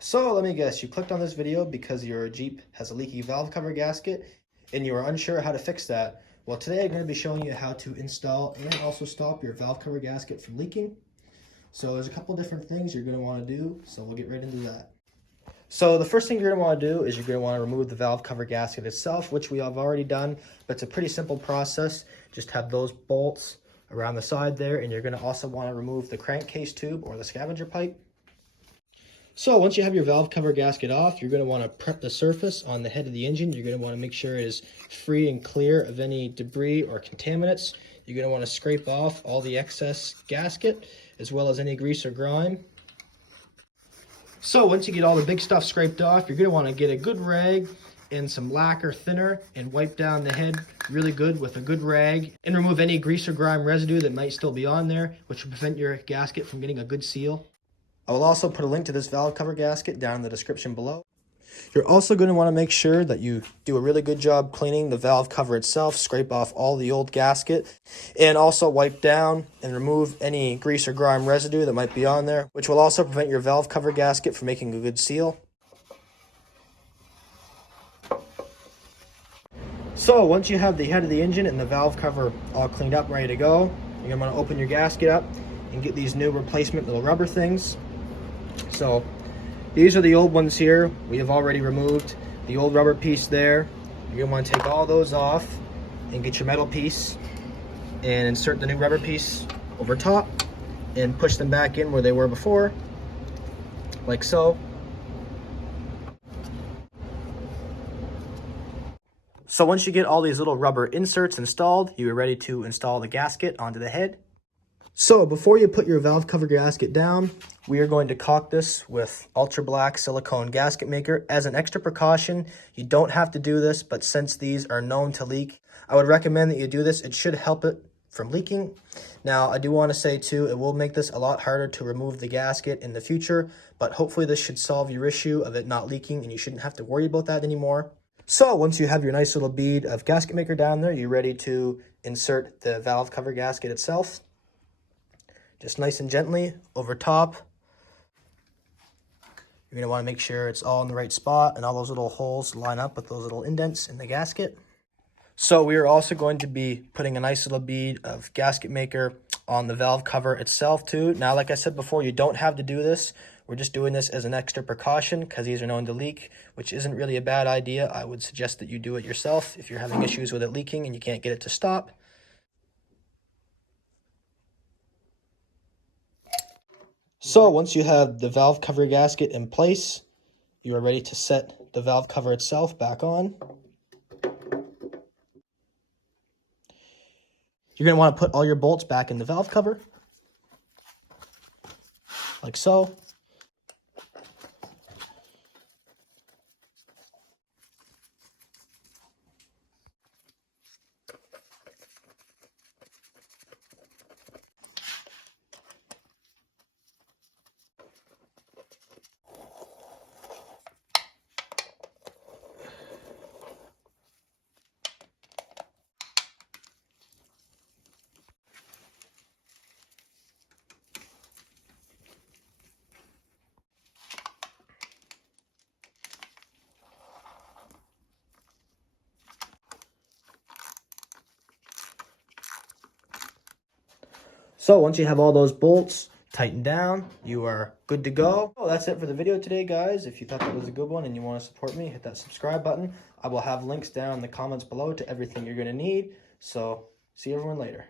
So let me guess, you clicked on this video because your Jeep has a leaky valve cover gasket and you are unsure how to fix that. Well, today I'm going to be showing you how to install and also stop your valve cover gasket from leaking. So there's a couple different things you're going to want to do, so we'll get right into that. So the first thing you're going to want to do is you're going to want to remove the valve cover gasket itself, which we have already done, but it's a pretty simple process. Just have those bolts around the side there, and you're going to also want to remove the crankcase tube or the scavenger pipe. So once you have your valve cover gasket off, you're going to want to prep the surface on the head of the engine. You're going to want to make sure it is free and clear of any debris or contaminants. You're going to want to scrape off all the excess gasket as well as any grease or grime. So once you get all the big stuff scraped off, you're going to want to get a good rag and some lacquer thinner and wipe down the head really good with a good rag and remove any grease or grime residue that might still be on there, which will prevent your gasket from getting a good seal. I will also put a link to this valve cover gasket down in the description below. You're also going to want to make sure that you do a really good job cleaning the valve cover itself, scrape off all the old gasket, and also wipe down and remove any grease or grime residue that might be on there, which will also prevent your valve cover gasket from making a good seal. So once you have the head of the engine and the valve cover all cleaned up and ready to go, you're going to want to open your gasket up and get these new replacement little rubber things. So these are the old ones here. We have already removed the old rubber piece there. You're going to want to take all those off and get your metal piece and insert the new rubber piece over top and push them back in where they were before, like so. So once you get all these little rubber inserts installed, you are ready to install the gasket onto the head. So before you put your valve cover gasket down, we are going to caulk this with ultra black silicone gasket maker. As an extra precaution, you don't have to do this, but since these are known to leak, I would recommend that you do this. It should help it from leaking. Now, I do want to say too, it will make this a lot harder to remove the gasket in the future, but hopefully this should solve your issue of it not leaking and you shouldn't have to worry about that anymore. So once you have your nice little bead of gasket maker down there, you're ready to insert the valve cover gasket itself. Just nice and gently over top. You're going to want to make sure it's all in the right spot and all those little holes line up with those little indents in the gasket. So we are also going to be putting a nice little bead of gasket maker on the valve cover itself too. Now, like I said before, you don't have to do this. We're just doing this as an extra precaution because these are known to leak, which isn't really a bad idea. I would suggest that you do it yourself if you're having issues with it leaking and you can't get it to stop. So once you have the valve cover gasket in place, you are ready to set the valve cover itself back on. You're going to want to put all your bolts back in the valve cover, like so. So once you have all those bolts tightened down, you are good to go. Well, that's it for the video today, guys. If you thought that was a good one and you want to support me, hit that subscribe button. I will have links down in the comments below to everything you're going to need. So see everyone later.